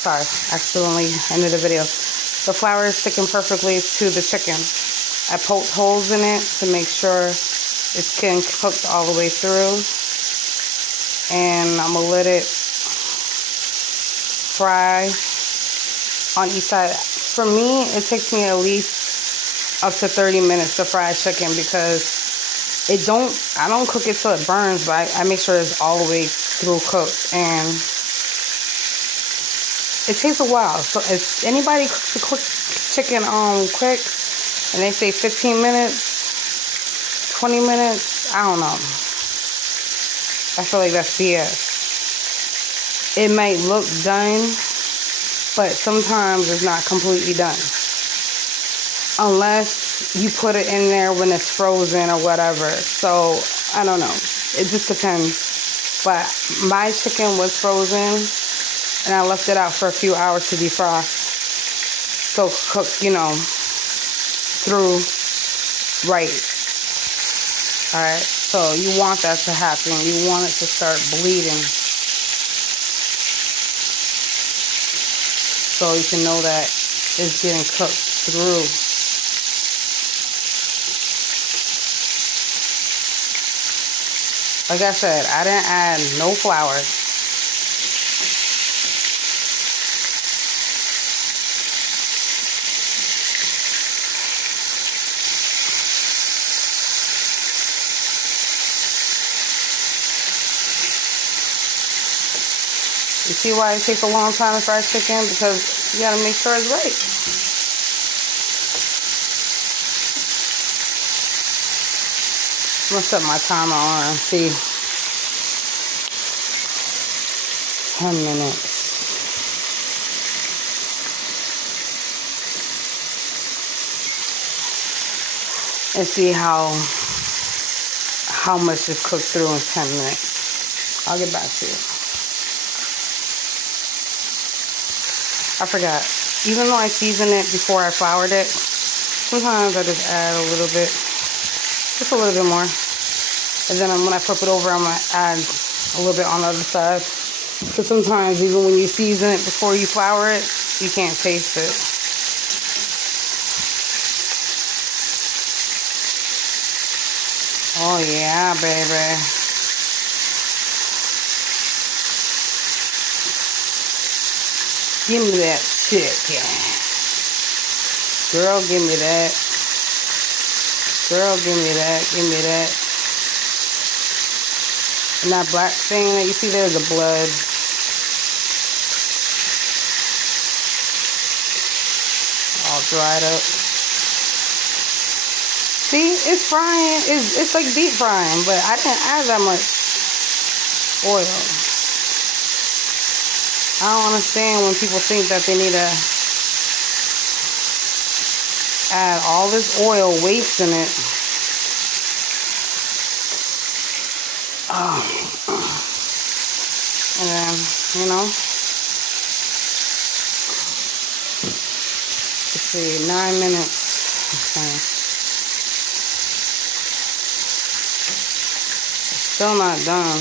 Sorry, accidentally ended the video. The flour is sticking perfectly to the chicken. I poked holes in it to make sure it's getting cooked all the way through. And I'm going to let it fry on each side. For me, it takes me at least up to 30 minutes to fry chicken because I don't cook it till it burns, but I make sure it's all the way through cooked. And it takes a while. So if anybody cooks a quick chicken quick and they say 15 minutes, 20 minutes, I don't know. I feel like that's BS. It might look done, but sometimes it's not completely done. Unless you put it in there when it's frozen or whatever. So, I don't know. It just depends. But my chicken was frozen, and I left it out for a few hours to defrost. So, cook, through right. Alright, so you want that to happen. You want it to start bleeding. So you can know that it's getting cooked through. Like I said, I didn't add no flour. You see why it takes a long time to fry chicken? Because you gotta make sure it's right. I'm gonna set my timer on. See, 10 minutes. And see how much is cooked through in 10 minutes. I'll get back to you. I forgot. Even though I seasoned it before I floured it, sometimes I just add a little bit. Just a little bit more. And then when I flip it over, I'm going to add a little bit on the other side. Because sometimes, even when you season it before you flour it, you can't taste it. Oh, yeah, baby. Give me that chicken. Girl, give me that. Girl, give me that. Give me that. And that black thing that you see there is the blood. All dried up. See, it's frying. It's like deep frying, but I didn't add that much oil. I don't understand when people think that they need to add all this oil, wasting it. Oh. And then, let's see, 9 minutes. Okay. Still not done.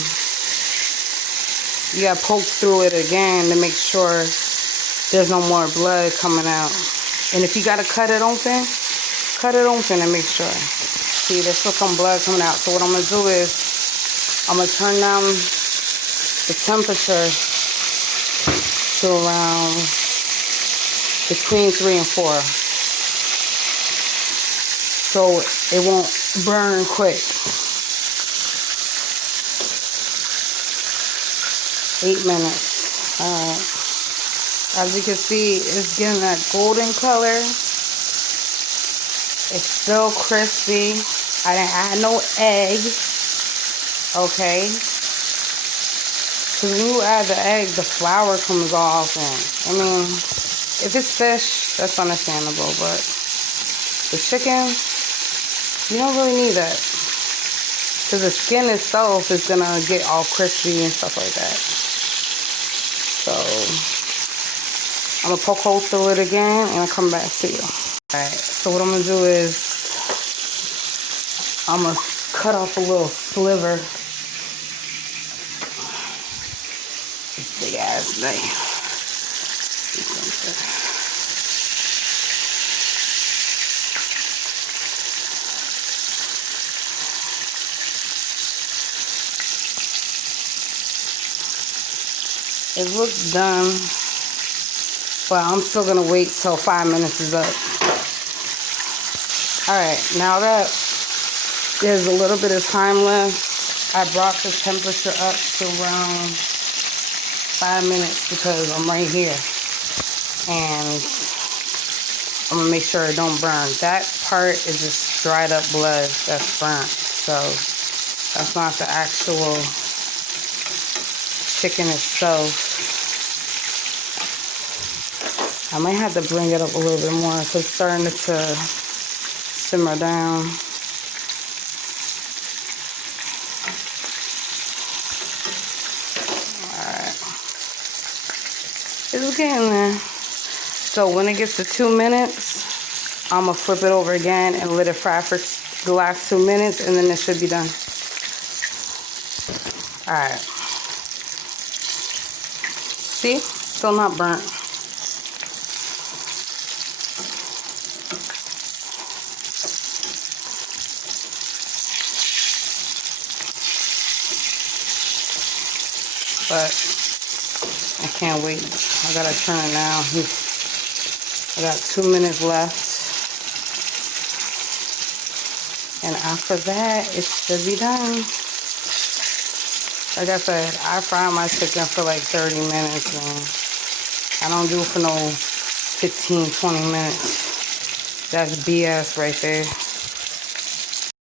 You gotta poke through it again to make sure there's no more blood coming out. And if you gotta cut it open and make sure. See, there's still some blood coming out. So what I'm gonna do is I'm gonna turn down the temperature to around between 3 and 4. So it won't burn quick. 8 minutes. Alright. As you can see, it's getting that golden color. It's still crispy. I didn't add no egg. Okay. Because when you add the egg, the flour comes off. And, I mean, if it's fish, that's understandable. But the chicken, you don't really need that. Because the skin itself is going to get all crispy and stuff like that. So, I'm going to poke holes through it again and I'll come back to you. Alright, so what I'm going to do is I'm going to cut off a little sliver. This big ass knife. It looks done, but I'm still gonna wait till 5 minutes is up. Alright, now that there's a little bit of time left, I brought the temperature up to around 5 minutes because I'm right here. And I'm gonna make sure it don't burn. That part is just dried up blood that's burnt. So that's not the actual chicken itself. I might have to bring it up a little bit more because it's starting to simmer down. Alright. It's getting there. So when it gets to 2 minutes, I'm going to flip it over again and let it fry for the last 2 minutes, and then it should be done. Alright. See? Still not burnt. But I can't wait. I gotta turn it now. I got 2 minutes left. And after that, it should be done. Like I said, I fry my chicken for like 30 minutes, and I don't do it for no 15, 20 minutes. That's BS right there.